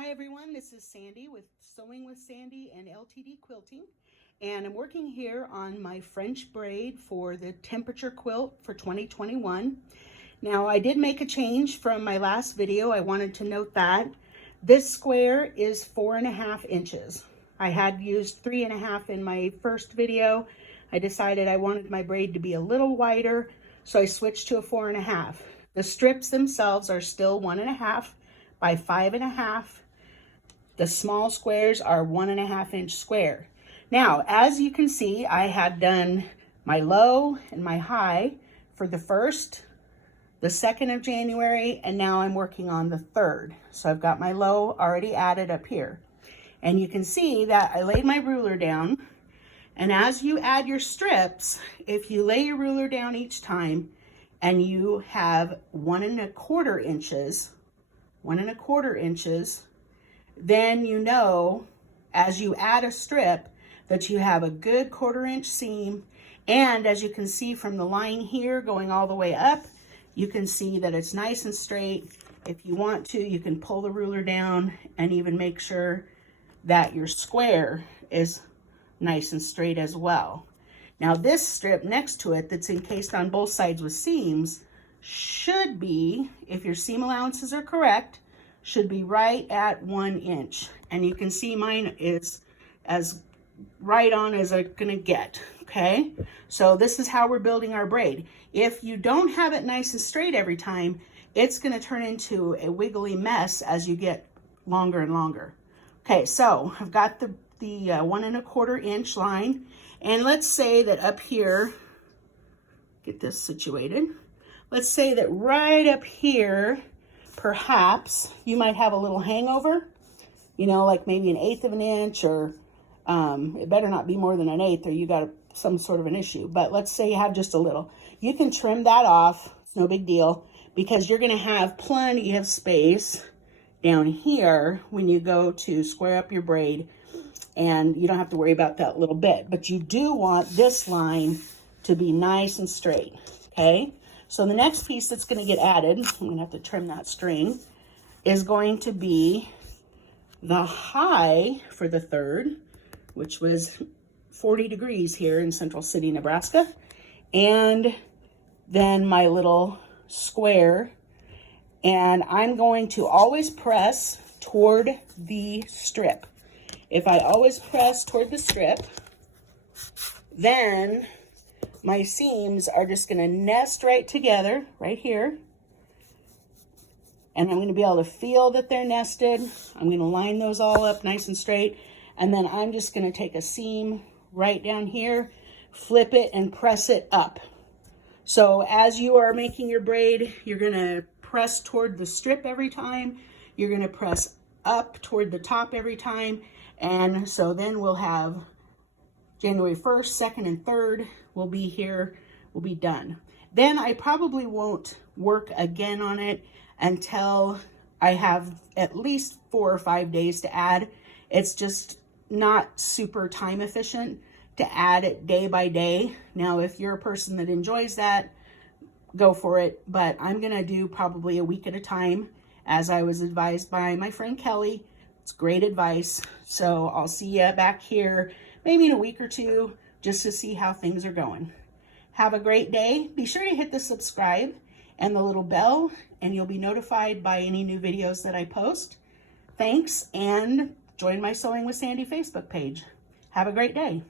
Hi everyone, this is Sandy with Sewing with Sandy and LTD Quilting, and I'm working here on my French braid for the temperature quilt for 2021. Now I did make a change from my last video. I wanted to note that this square is 4.5 inches. I had used 3.5 in my first video. I decided I wanted my braid to be a little wider, so I switched to a 4.5. The strips themselves are still 1.5 by 5.5. The small squares are 1.5 inch square. Now, as you can see, I had done my low and my high for the 1st, the 2nd of January, and now I'm working on the 3rd. So I've got my low already added up here. And you can see that I laid my ruler down, and as you add your strips, if you lay your ruler down each time and you have 1.25 inches, then you know as you add a strip that you have a good 1/4 inch seam. And as you can see from the line here going all the way up, you can see that it's nice and straight. If you want to, you can pull the ruler down and even make sure that your square is nice and straight as well. Now this strip next to it that's encased on both sides with seams should be, if your seam allowances are correct, should be right at 1 inch. And you can see mine is as right on as I'm gonna get, okay? So this is how we're building our braid. If you don't have it nice and straight every time, it's gonna turn into a wiggly mess as you get longer and longer. Okay, so I've got the 1.25 inch line, and let's say that up here, get this situated. Let's say that right up here, perhaps you might have a little hangover, you know, like maybe 1/8 of an inch, or it better not be more than 1/8 or you got some sort of an issue. But let's say you have just a little. You can trim that off. It's no big deal, because you're going to have plenty of space down here when you go to square up your braid, and you don't have to worry about that little bit. But you do want this line to be nice and straight, okay? So the next piece that's going to get added, I'm going to have to trim that string, is going to be the high for the 3rd, which was 40 degrees here in Central City, Nebraska. And then my little square. And I'm going to always press toward the strip. If I always press toward the strip, then my seams are just going to nest right together, right here. And I'm going to be able to feel that they're nested. I'm going to line those all up nice and straight. And then I'm just going to take a seam right down here, flip it, and press it up. So as you are making your braid, you're going to press toward the strip every time. You're going to press up toward the top every time. And so then we'll have January 1st, 2nd, and 3rd will be here, will be done. Then I probably won't work again on it until I have at least 4 or 5 days to add. It's just not super time efficient to add it day by day. Now, if you're a person that enjoys that, go for it. But I'm gonna do probably a week at a time, as I was advised by my friend Kelly. It's great advice. So I'll see you back here maybe in a week or 2, just to see how things are going. Have a great day. Be sure to hit the subscribe and the little bell, and you'll be notified by any new videos that I post. Thanks, and join my Sewing with Sandy Facebook page. Have a great day.